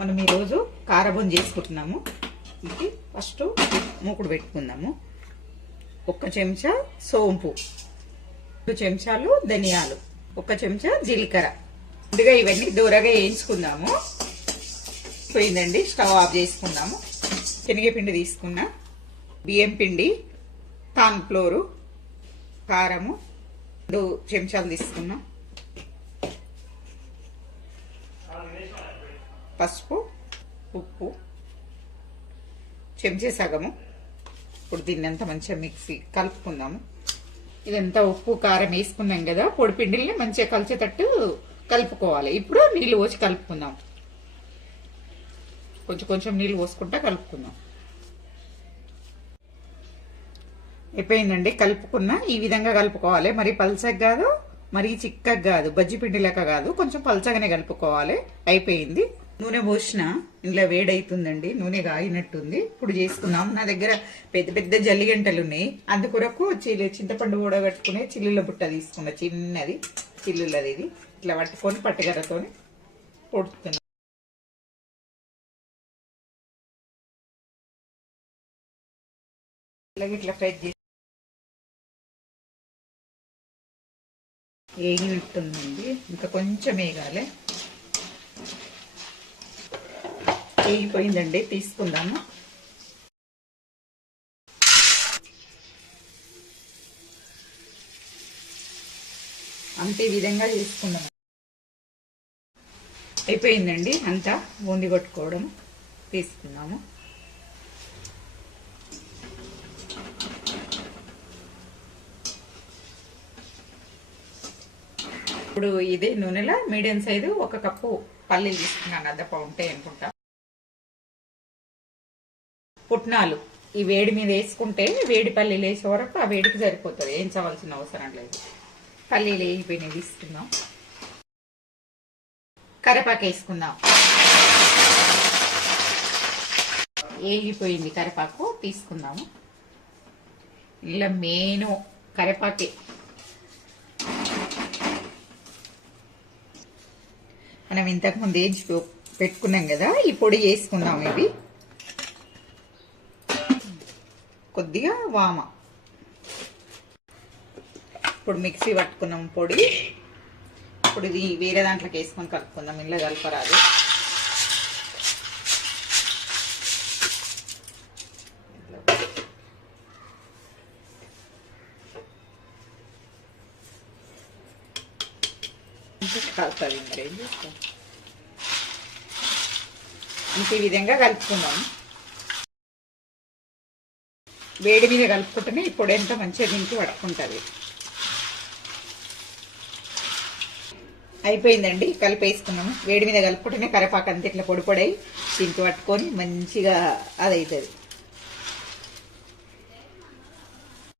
మనం ఈరోజు కారబొన్ చేసుకుంటున్నాము. ఇది ఫస్ట్ మూకుడు పెట్టుకుందాము. ఒక్క చెంచా సోంపు రెండు చెంచాలు ధనియాలు ఒక చెంచా జీలకర్ర. ముందుగా ఇవన్నీ దూరగా వేయించుకుందాము. పోయిందండి స్టవ్ ఆఫ్ చేసుకుందాము. శనగపిండి తీసుకున్నా బియ్యం పిండి కార్న్ఫ్లోరు కారము రెండు చెంచాలు తీసుకున్నాం. పసుపు ఉప్పు చెంచే సగము. ఇప్పుడు దీన్ని అంతా మంచిగా మిక్సీ కలుపుకుందాము. ఇదంతా ఉప్పు కారం వేసుకున్నాం కదా పొడి పిండిల్ని మంచిగా కలిసేటట్టు కలుపుకోవాలి. ఇప్పుడు నీళ్ళు పోసి కలుపుకుందాం. కొంచెం కొంచెం నీళ్ళు పోసుకుంటా కలుపుకుందాం. అయిపోయిందండి కలుపుకున్న. ఈ విధంగా కలుపుకోవాలి. మరి పల్చగా కాదు మరి చిక్కగా కాదు. బజ్జి పిండి లెక్క కాదు. కొంచెం పల్చగానే కలుపుకోవాలి. అయిపోయింది. నూనె పోసిన ఇంట్లో వేడైతుందండి నూనె కాగినట్టుంది. ఇప్పుడు చేసుకున్నాం. నా దగ్గర పెద్ద పెద్ద జల్లిగంటలు ఉన్నాయి అందుకొరకు చిల్లి చింతపండు ఊడగట్టుకునే చిల్లుల బుట్ట తీసుకున్నా. చిన్నది చిల్లులది ఇది. ఇట్లా పట్టుకొని పట్టుగరతోని పొడుతున్నా. ఇట్లా ఫ్రై చేసి వేగినట్టుందండి. ఇంకా కొంచెం వేగాలి. వేగిపోయిందండి తీసుకుందాము. అంతే విధంగా చేసుకుందాం అయిపోయిందండి అంతా బూంది కొట్టుకోవడం తీసుకున్నాము. ఇప్పుడు ఇదే నూనెలో మీడియం సైజు ఒక కప్పు పల్లీలు తీసుకున్నాను అద్దప ఉంటాయి అనుకుంటా. పుట్నాలు. ఈ వేడి మీద వేసుకుంటే వేడి పల్లీలు వేసే వరకు ఆ వేడికి సరిపోతుంది. వేయించవలసిన అవసరం లేదు. పల్లీలు వేగిపోయినవి తీసుకుందాం. కరివేపాకు వేసుకుందాం. వేగిపోయింది కరివేపాకు తీసుకుందాము. ఇలా మెయిన్ కరివేపాకే. మనం ఇంతకుముందు వేయించి పెట్టుకున్నాం కదా ఈ పొడి వేసుకుందాం ఇవి. కొద్దిగా వామ. ఇప్పుడు మిక్సీ పట్టుకున్నాం పొడి. ఇప్పుడు ఇది వేరే దాంట్లోకి వేసుకొని కలుపుకుందాం ఇంట్లో కలపరాదు. కలుపుతుంది మరి ఏం చేస్తాం ఇంక ఈ విధంగా కలుపుకుందాం. వేడి మీద కలుపుకుంటేనే ఈ పొడి ఎంత మంచిగా దీనికి పట్టుకుంటుంది. అయిపోయిందండి కలిపేసుకున్నాము. వేడి మీద కలుపుకుంటేనే కరివేపాకు అంత ఇట్లా పొడి పొడి దీనికి పట్టుకొని మంచిగా అది అవుతుంది